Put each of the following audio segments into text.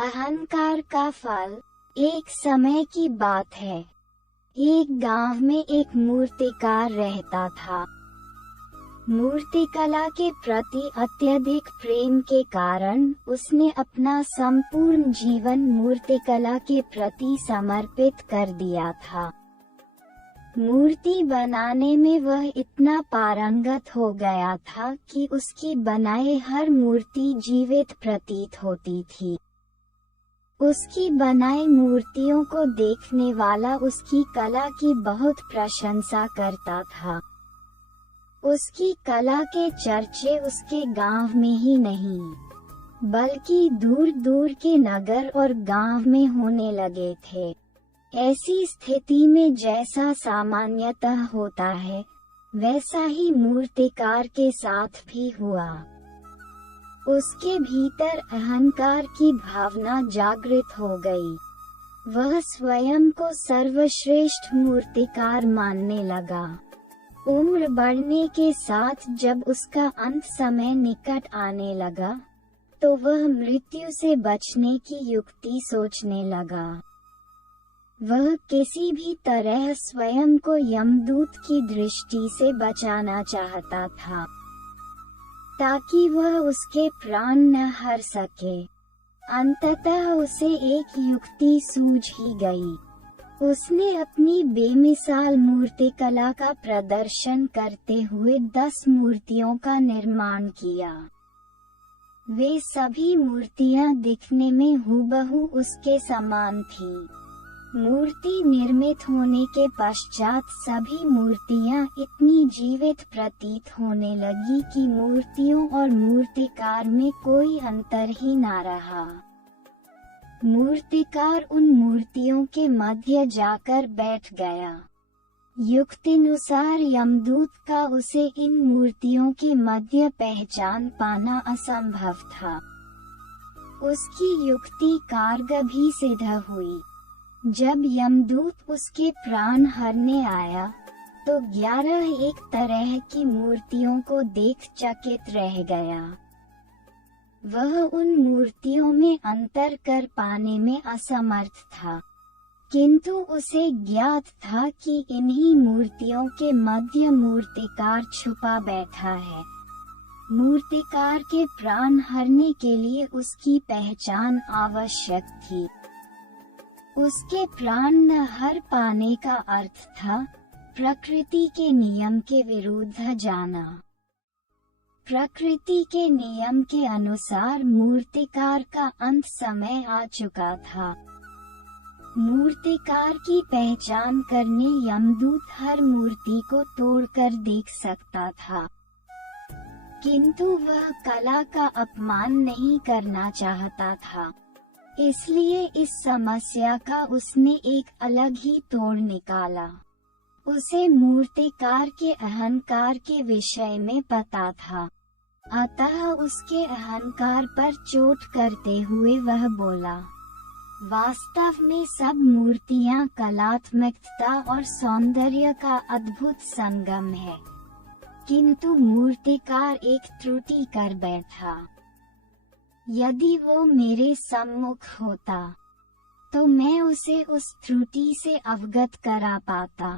अहंकार का फल। एक समय की बात है। एक गांव में एक मूर्तिकार रहता था। मूर्तिकला के प्रति अत्यधिक प्रेम के कारण उसने अपना संपूर्ण जीवन मूर्तिकला के प्रति समर्पित कर दिया था। मूर्ति बनाने में वह इतना पारंगत हो गया था कि उसकी बनाई हर मूर्ति जीवित प्रतीत होती थी। उसकी बनाई मूर्तियों को देखने वाला उसकी कला की बहुत प्रशंसा करता था। उसकी कला के चर्चे उसके गांव में ही नहीं, बल्कि दूर दूर के नगर और गांव में होने लगे थे। ऐसी स्थिति में जैसा सामान्यतः होता है, वैसा ही मूर्तिकार के साथ भी हुआ। उसके भीतर अहंकार की भावना जागृत हो गई। वह स्वयं को सर्वश्रेष्ठ मूर्तिकार मानने लगा। उम्र बढ़ने के साथ जब उसका अंत समय निकट आने लगा, तो वह मृत्यु से बचने की युक्ति सोचने लगा। वह किसी भी तरह स्वयं को यमदूत की दृष्टि से बचाना चाहता था, ताकि वह उसके प्राण न हर सके। अंततः उसे एक युक्ति सूझ ही गई। उसने अपनी बेमिसाल मूर्तिकला का प्रदर्शन करते हुए 10 मूर्तियों का निर्माण किया। वे सभी मूर्तियां दिखने में हूबहू उसके समान थीं। मूर्ति निर्मित होने के पश्चात सभी मूर्तियां इतनी जीवित प्रतीत होने लगी कि मूर्तियों और मूर्तिकार में कोई अंतर ही ना रहा। मूर्तिकार उन मूर्तियों के मध्य जाकर बैठ गया। युक्तिनुसार यमदूत का उसे इन मूर्तियों के मध्य पहचान पाना असंभव था। उसकी युक्ति कारगर भी सिद्ध हुई। जब यमदूत उसके प्राण हरने आया, तो 11 एक तरह की मूर्तियों को देख चकित रह गया। वह उन मूर्तियों में अंतर कर पाने में असमर्थ था, किंतु उसे ज्ञात था कि इन्हीं मूर्तियों के मध्य मूर्तिकार छुपा बैठा है। मूर्तिकार के प्राण हरने के लिए उसकी पहचान आवश्यक थी। उसके प्राण न हर पाने का अर्थ था प्रकृति के नियम के विरुद्ध जाना। प्रकृति के नियम के अनुसार मूर्तिकार का अंत समय आ चुका था। मूर्तिकार की पहचान करने यमदूत हर मूर्ति को तोड़कर देख सकता था, किंतु वह कला का अपमान नहीं करना चाहता था। इसलिए इस समस्या का उसने एक अलग ही तोड़ निकाला। उसे मूर्तिकार के अहंकार के विषय में पता था, अतः उसके अहंकार पर चोट करते हुए वह बोला, वास्तव में सब मूर्तियां कलात्मकता और सौंदर्य का अद्भुत संगम है, किंतु मूर्तिकार एक त्रुटि कर बैठा। यदि वो मेरे सम्मुख होता, तो मैं उसे उस त्रुटि से अवगत करा पाता।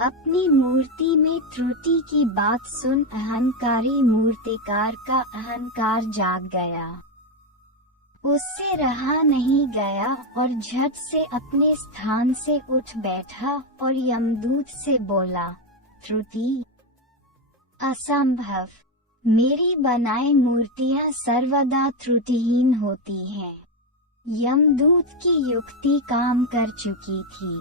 अपनी मूर्ति में त्रुटि की बात सुन अहंकारी मूर्तिकार का अहंकार जाग गया। उससे रहा नहीं गया और झट से अपने स्थान से उठ बैठा और यमदूत से बोला, त्रुटि? असंभव। मेरी बनाई मूर्तियां सर्वदा त्रुटिहीन होती हैं। यमदूत की युक्ति काम कर चुकी थी।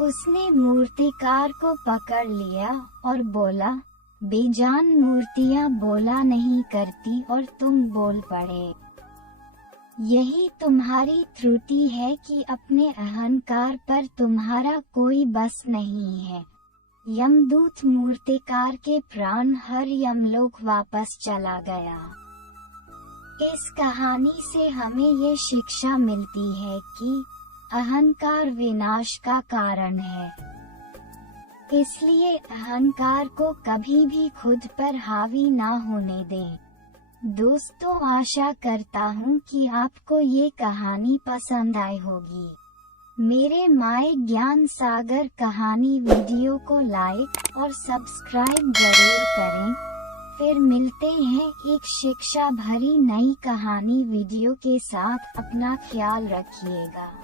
उसने मूर्तिकार को पकड़ लिया और बोला, बेजान मूर्तियां बोला नहीं करती और तुम बोल पड़े। यही तुम्हारी त्रुटि है कि अपने अहंकार पर तुम्हारा कोई बस नहीं है। यमदूत मूर्तिकार के प्राण हर यमलोक वापस चला गया। इस कहानी से हमें ये शिक्षा मिलती है कि अहंकार विनाश का कारण है। इसलिए अहंकार को कभी भी खुद पर हावी ना होने दें। दोस्तों, आशा करता हूँ कि आपको ये कहानी पसंद आई होगी। मेरे माय ज्ञान सागर कहानी वीडियो को लाइक और सब्सक्राइब जरूर करें। फिर मिलते हैं एक शिक्षा भरी नई कहानी वीडियो के साथ। अपना ख्याल रखिएगा।